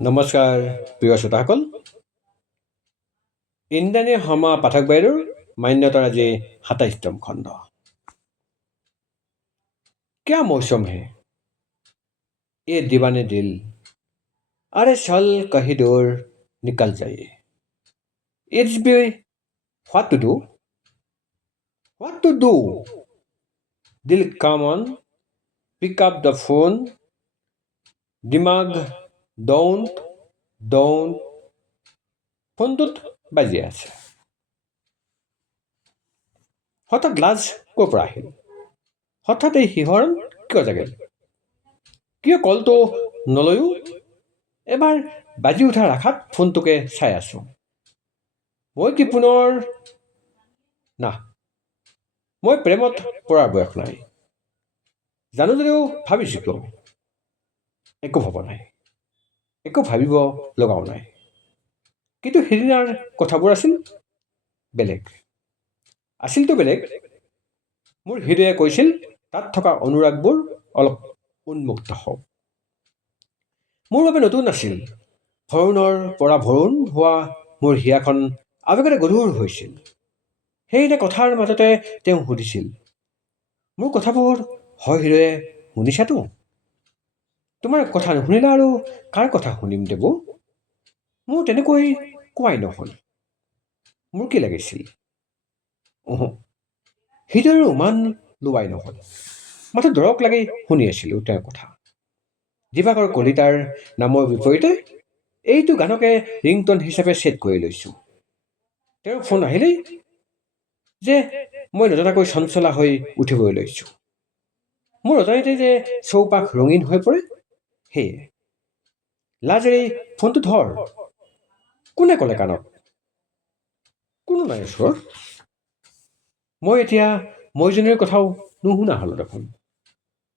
নমস্কাৰ প্ৰিয় শ্ৰোতাসকল। ইন্দ্ৰাণী শৰ্মা পাঠক বাইদেউৰ মান্যতাৰ আজি ২৭তম খণ্ড। क्या मौसम है ये दीवाने दिल, अरे चल कहीं दूर निकल जाइए। It's be what to do? What to do? Dil, come on, pick up the phone. দিমাগ don't ফোনটোত বাজি আছে। হঠাৎ লাজ ক'ৰ পৰা আহিল? হঠাৎ এই শিহৰণ কিয় জাগিল? কিয় কলটো নলয়ো? এবাৰ বাজি উঠাৰ আশাত ফোনটোকে চাই আছোঁ। মই কি পুনৰ না, মই প্ৰেমত পৰাৰ বয়স নাই। জানো যদিও ভাবিছোঁ কিয়? একো ভবা নাই, একো ভাবিব লগাও নাই। কিন্তু সিদিনাৰ কথাবোৰ আছিল বেলেগ। আছিলতো বেলেগ। মোৰ হৃদয়ে কৈছিল তাত থকা অনুৰাগবোৰ অলপ উন্মুক্ত হওক। মোৰ বাবে নতুন আছিল। ভৰুণৰ পৰা ভৰুণ হোৱা মোৰ হিয়াখন আৱেগেৰে গধুৰ হৈছিল। সেইদিনা কথাৰ মাজতে তেওঁ সুধিছিল, মোৰ কথাবোৰ হয় হৃদয়ে শুনিছাতো? তোমাৰ কথা নুশুনিলে আৰু কাৰ কথা শুনিম দেবু? মোৰ তেনেকৈ কোৱাই নহ'ল। মোৰ কি লাগিছিল? হৃদয়ৰ উমান লোৱাই নহ'ল। মাথো দৰক লাগি শুনি আছিলোঁ তেওঁৰ কথা। দিবাকৰ কলিতাৰ নামৰ বিপৰীতে এইটো গানকে ৰিংটন হিচাপে ছেট কৰি লৈছোঁ। তেওঁৰ ফোন আহিলেই যে মই নজনাকৈ চঞ্চলা হৈ উঠিবলৈ লৈছোঁ। মোৰ অজানিতে যে চৌপাশ ৰঙীন হৈ পৰে, সেয়ে লাজেৰে ফোনটো ধৰ। কোনে ক'লে কাণত? কোনো নাই ওচৰত। মই এতিয়া মইজনীৰ কথাও নুশুনা হ'লো দেখোন।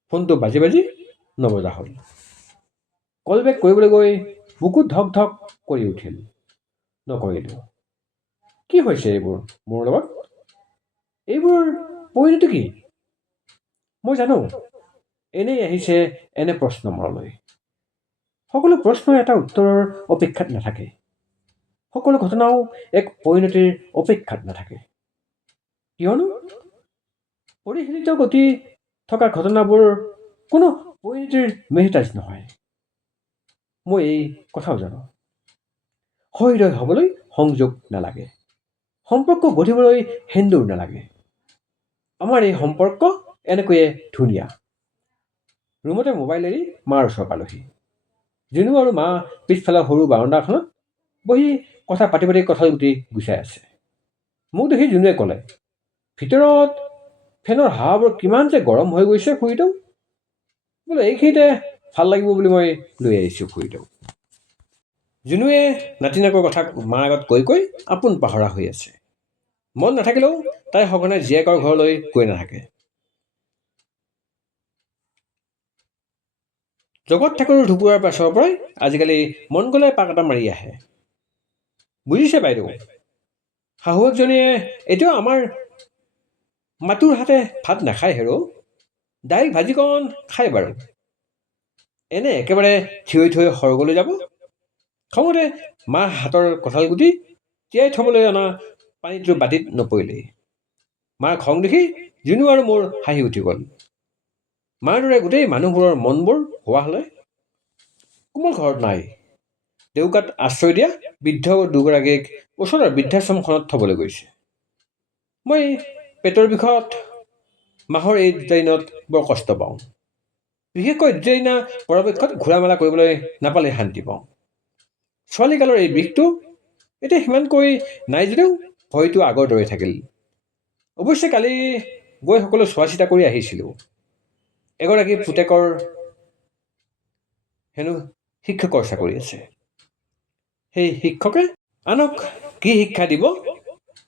ফোনটো বাজি বাজি নবজা হ'ল। কল বেক কৰিবলৈ গৈ বুকু ধক ধক কৰি উঠিল। নকৰিলোঁ। কি হৈছে এইবোৰ মোৰ লগত? এইবোৰৰ পৰিণতি কি? মই জানো এনেই আহিছে এনে প্ৰশ্ন মনলৈ। সকলো প্ৰশ্নই এটা উত্তৰৰ অপেক্ষাত নাথাকে। সকলো ঘটনাও এক পৰিণতিৰ অপেক্ষাত নাথাকে। কিয়নো পৰিশীলিত গতি থকা ঘটনাবোৰ কোনো পৰিণতিৰ মেহতাজ নহয়। মই এই কথাও জানো। হৃদয় হ'বলৈ সংযোগ নালাগে, সম্পৰ্ক গঢ়িবলৈ সেন্দুৰ নালাগে। আমাৰ এই সম্পৰ্ক এনেকৈয়ে ধুনীয়া। ৰুমতে মোবাইল এৰি মাৰ ওচৰ পালোহি। জুনু আৰু মা পিছফালৰ সৰু বাৰাণ্ডাখনত বহি কথা পাতি পাতি কঁঠাল গুটি গুচাই আছে। মোক দেখি জুনুৱে ক'লে, ভিতৰত ফেনৰ হাৱাবোৰ কিমান যে গৰম হৈ গৈছে খুৰীদেউ। বোলে এইখিনিতে ভাল লাগিব বুলি মই লৈ আহিছোঁ খুৰীদেউ। জুনুৱে নাতিনাকৰ কথা মাৰ আগত কৈ কৈ আপোন পাহৰা হৈ আছে। মন নাথাকিলেও তাই সঘনাই জীয়েকৰ ঘৰলৈ গৈ নাথাকে। জগত ঠাকুৰৰ ঢুকুৱাৰ পাছৰ পৰাই আজিকালি মন গ'লে পাক এটা মাৰি আহে। বুজিছে বাইদেউ, শাহুৱেকজনীয়ে এতিয়াও আমাৰ মাতুৰ হাতে ভাত নাখায় হেৰৌ। দাইল ভাজিকণ খায় বাৰু। এনে একেবাৰে থিয়ৈ থিয়ৈ সৰগলৈ যাব। খঙতে মাৰ হাতৰ কঁঠাল গুটি তিয়াই থবলৈ অনা পানীটো বাতিত নপৰিলেই। মাৰ খং দেখি জুনু আৰু মোৰ হাঁহি উঠি গ'ল। মাৰ দৰে গোটেই মানুহবোৰৰ মনবোৰ হোৱা হ'লে। কোমল ঘৰত নাই। দেউকাত আশ্ৰয় দিয়া বৃদ্ধ দুগৰাকীক ওচৰৰ বৃদ্ধাশ্ৰমখনত থবলৈ গৈছে। মই পেটৰ বিষত মাহৰ এই দুটা দিনত বৰ কষ্ট পাওঁ। বিশেষকৈ দ্বিতীয় দিনা পৰাপক্ষত ঘূৰা মেলা কৰিবলৈ নাপালে শান্তি পাওঁ। ছোৱালীকালৰ এই বিষটো এতিয়া সিমানকৈ নাই যদিও ভয়টো আগৰ দৰে থাকিল। অৱশ্যে কালি গৈ সকলো চোৱা চিতা কৰি আহিছিলোঁ। এগৰাকী পুতেকৰ হেনো শিক্ষকৰ চাকৰি আছে। সেই শিক্ষকে আনক কি শিক্ষা দিব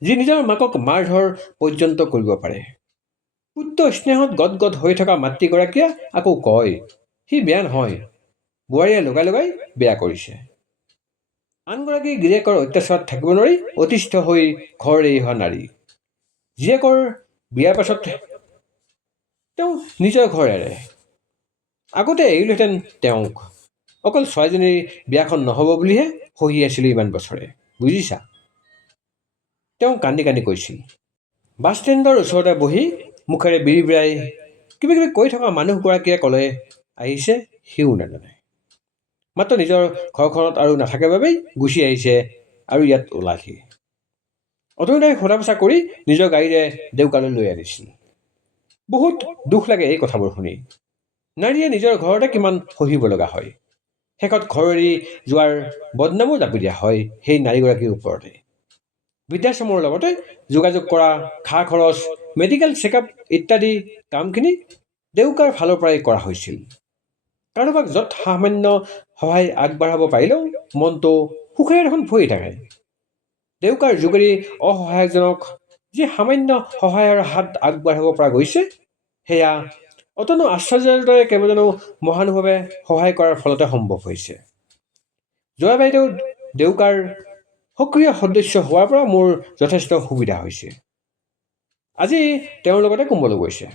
যি নিজৰ মাকক মাৰ ধৰ পৰ্যন্ত কৰিব পাৰে। পুত্ৰ স্নেহত গদগদ হৈ থকা মাতৃগৰাকীয়ে আকৌ কয়, সি বেয়া নহয়, বোৱাৰীয়ে লগাই লগাই বেয়া কৰিছে। আনগৰাকী গিৰিয়েকৰ অত্যাচাৰত থাকিব নোৱাৰি অতিষ্ঠ হৈ ঘৰ এৰি অহা নাৰী। জীয়েকৰ বিয়াৰ পাছত তেওঁ নিজৰ ঘৰ এৰে। আগতে এৰিলোহেঁতেন তেওঁক, অকল ছোৱালীজনীৰ বিয়াখন নহ'ব বুলিহে সহি আছিলোঁ ইমান বছৰে, বুজিছা, তেওঁ কান্দি কান্দি কৈছিল। বাছ ষ্টেণ্ডৰ ওচৰতে বহি মুখেৰে বিৰিবিৰাই কিবা কিবি কৈ থকা মানুহগৰাকীয়ে ক'লে আহিছে সিও নাজানে, মাত্ৰ নিজৰ ঘৰখনত আৰু নাথাকে বাবেই গুচি আহিছে আৰু ইয়াত ওলালহি। অতনুদাই সোধা পোছা কৰি নিজৰ গাড়ীৰে দেউকালৈ লৈ আনিছিল। বহুত দুখ লাগে এই কথাবোৰ শুনি। নাৰীয়ে নিজৰ ঘৰতে কিমান সহিব লগা হয়। শেষত ঘৰ এৰি যোৱাৰ বদনামো জাপি দিয়া হয় সেই নাৰীগৰাকীৰ ওপৰতে। বৃদ্ধাশ্ৰমৰ লগতে যোগাযোগ কৰা, খা খৰচ, মেডিকেল চেকআপ ইত্যাদি কামখিনি দেউকাৰ ফালৰ পৰাই কৰা হৈছিল। কাৰোবাক য'ত সামান্য সহায় আগবঢ়াব পাৰিলেও মনটো সুখেৰে দেখোন ভৰি থাকে। দেউকাৰ যোগেদি অসহায়কজনক যি সামান্য সহায়ৰ হাত আগবঢ়াব পৰা গৈছে, সেয়া অতনো আশ্চৰ্যৰ দৰে কেইবাজনো মহানুভৱে সহায় কৰাৰ ফলতে সম্ভৱ হৈছে। জয়া বাইদেউ দেউকাৰ সক্ৰিয় সদস্য হোৱাৰ পৰা মোৰ যথেষ্ট সুবিধা হৈছে। আজি তেওঁৰ লগতে কোমলো গৈছে।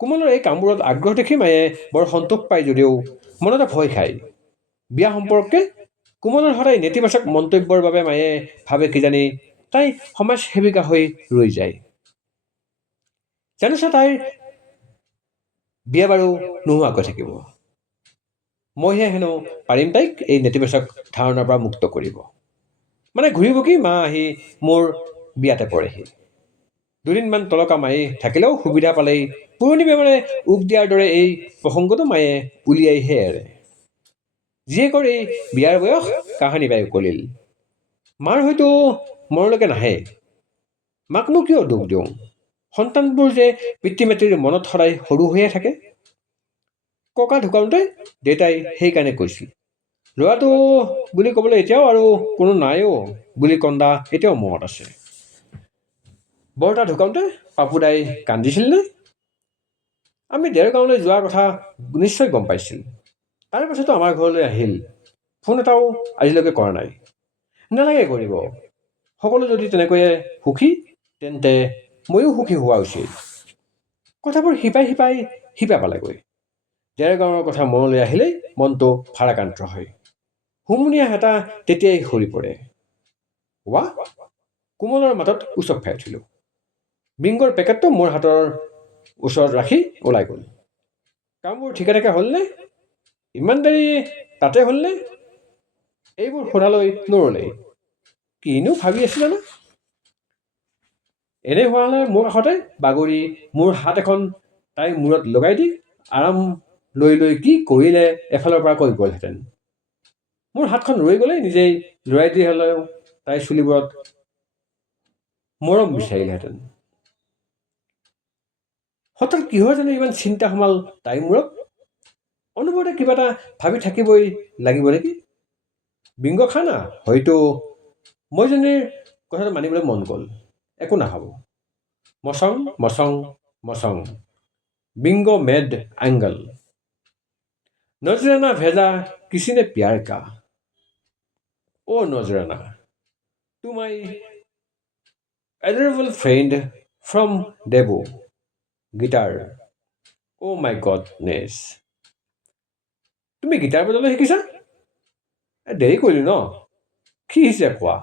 কোমলৰ এই কামবোৰত আগ্ৰহ দেখি মায়ে বৰ সন্তোষ পায় যদিও মনতে ভয় খায়। বিয়া সম্পৰ্কে কোমলৰ সদায় নেতিবাচক মন্তব্যৰ বাবে মায়ে ভাবে কিজানি তাই সমাজ সেৱিকা হৈ ৰৈ যায়। জানোচা তাইৰ বিয়া বাৰু নোহোৱাকৈ থাকিব। মইহে হেনো পাৰিম তাইক এই নেতিবাচক ধাৰণাৰ পৰা মুক্ত কৰিব। মানে ঘূৰি পকি মা আহি মোৰ বিয়াতে পৰেহি। দুদিনমান তলকা মাৰি থাকিলেও সুবিধা পালেই পুৰণি বেমাৰে উক দিয়াৰ দৰে এই প্ৰসংগটো মায়ে উলিয়াইহে এৰে। জীয়েকৰ এই বিয়াৰ বয়স কাহানি বাই উকলিল। মাৰ হয়তো মনলৈকে নাহে। মাকনো কিয় দুখ দিওঁ, সন্তানবোৰ যে পিতৃ মাতৃৰ মনত সদায় সৰু হৈয়ে থাকে। ককা ঢুকাওঁতে দেউতাই সেইকাৰণে কৈছিল, ল'ৰাটো বুলি ক'বলৈ এতিয়াও আৰু কোনো নাইও বুলি কন্দা এতিয়াও মনত আছে। বৰতা ঢুকাওঁতে পাপুদাই কান্দিছিল নে? আমি দেৰগাঁৱলৈ যোৱাৰ কথা নিশ্চয় গম পাইছিল। তাৰ পাছতো আমাৰ ঘৰলৈ আহিল, ফোন এটাও আজিলৈকে কৰা নাই। নালাগে কৰিব। সকলো যদি তেনেকৈয়ে সুখী, তেন্তে ময়ো সুখী হোৱা উচিত। কথাবোৰ শিপাই পালেগৈ। দেৰগাঁৱৰ কথা মনলৈ আহিলেই মনটো ভাৰাক্ৰান্ত হয়। হুমুনিয়া হেতা তেতিয়াই সৰি পৰে। ৱা, কোমলৰ মাতত উচপ খাই উঠিলোঁ। বিংগৰ পেকেটটো মোৰ হাতৰ ওচৰত ৰাখি ওলাই গ'ল। কামবোৰ ঠিকে ঠাকে হ'লনে? ইমান দেৰি তাতে হ'লনে? এইবোৰ সোধালৈ নৰলেই। কিনো ভাবি আছিলানে? এনে হোৱা হ'লে মোৰ কাষতে বাগৰি মোৰ হাত এখন তাইৰ মূৰত লগাই দি আৰাম লৈ লৈ কি কৰিলে এফালৰ পৰা কৈ গ'লহেঁতেন। মোৰ হাতখন ৰৈ গ'লেই নিজেই লৰাই দি হ'লেও তাইৰ চুলিবোৰত মৰম বিচাৰিলেহেঁতেন। হঠাৎ কিহৰ জানো ইমান চিন্তা সোমাল তাইৰ মূৰত। অনুভৱতে কিবা এটা ভাবি থাকিবই লাগিব নেকি? বিংগ খা না, হয়তো মইজনীৰ কথাটো মানিবলৈ মন গ'ল। একো নাভাবোঁ। মচং মচং মচং, বিংগ মেড এংগল। নজরানা ভেজা किसी ने प्यार का, ओ नजराना, to my adorable friend from Devo, guitar, oh my godness. তুমি গিটাৰ বজাবলৈ শিকিছা? দেৰি কৰিলি ন? কি হৈছে কোৱা?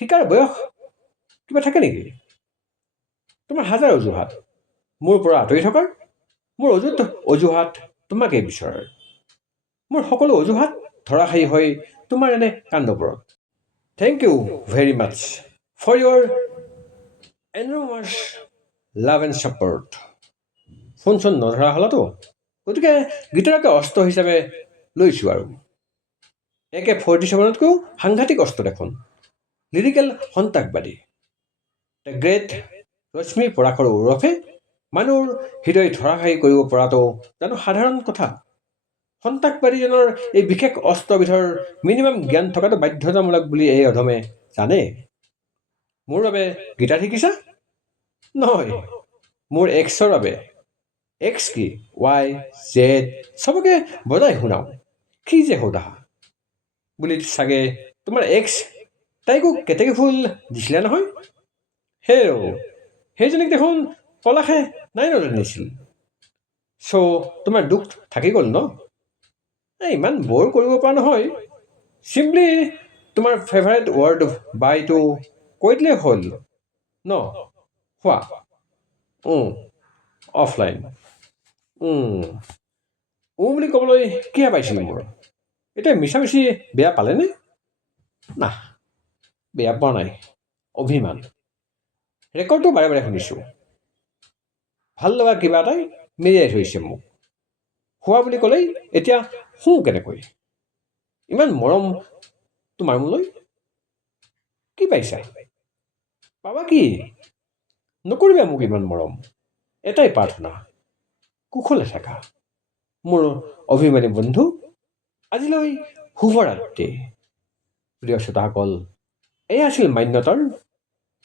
শিকাৰ বয়স কিবা থাকে নেকি? তোমাৰ হাজাৰ অজুহাত মোৰ পৰা আঁতৰি থকাৰ। মোৰ অজুহাত তোমাকেই বিচৰাৰ। মোৰ সকলো অজুহাত ধৰাশায়ী হৈ তোমাৰ এনে কাণ্ডবোৰত। Thank you very much for your enormous love and support. Phone চোন নধৰা হ'লাতো, গতিকে গীটাৰকে অস্ত্ৰ হিচাপে লৈছোঁ আৰু। AK-47তকৈও সাংঘাতিক অস্ত্ৰ দেখোন। লিৰিকেল সন্ত্ৰাসবাদী। দ্য গ্ৰেট ৰশ্মি পৰাশৰ ওৰফে মানুহৰ হৃদয় ধৰাশায়ী কৰিব পৰাটো জানো সাধাৰণ কথা? সন্ত্ৰাসবাদীজনৰ এই বিশেষ অস্ত্ৰবিধৰ মিনিমাম জ্ঞান থকাটো বাধ্যতামূলক বুলি এই অধমে জানে। মোৰ বাবে গীটাৰ শিকিছা? নহয়, মোৰ এক্সৰ বাবে। এক্স কি? Y, Z চবকে বজাই শুনাওঁ। কি যে সোধা বুলি চাগে তোমাৰ এক্স তাইকো কেতেকী ফুল দিছিলা নহয়? সেইজনীক দেখোন পলাশে নাই নিছিল। চ' তোমাৰ দুখ থাকি গ'ল ন? ইমান ব'ৰ কৰিব পৰা নহয়। চিম্পলি তোমাৰ ফেভাৰেট ৱৰ্ড বাইটো কৈ দিলেই হ'ল ন। হোৱা অফলাইন বুলি ক'বলৈ কিয় পাইছিল মোৰ? এতিয়া মিছামিছি বেয়া পালেনে? না, বেয়া পোৱা নাই, অভিমান। ৰেকৰ্ডটো বাৰে বাৰে শুনিছোঁ। ভাল লগা কিবা এটাই মেৰিয়াই ধৰিছে মোক। হোৱা বুলি ক'লেই এতিয়া শুওঁ কেনেকৈ? ইমান মৰম তোমাৰ মোলৈ? কি পাইছা? পাবা কি? নকৰিবা মোক ইমান মৰম। এটাই প্ৰাৰ্থনা, কুশলে থাকা মোৰ অভিমানী বন্ধু। আজিলৈ শুভৰাত্ৰি। প্ৰিয় শ্ৰোতাসকল, এয়া আছিল মান্যতাৰ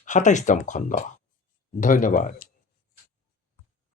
২৭তম খণ্ড। ধন্যবাদ।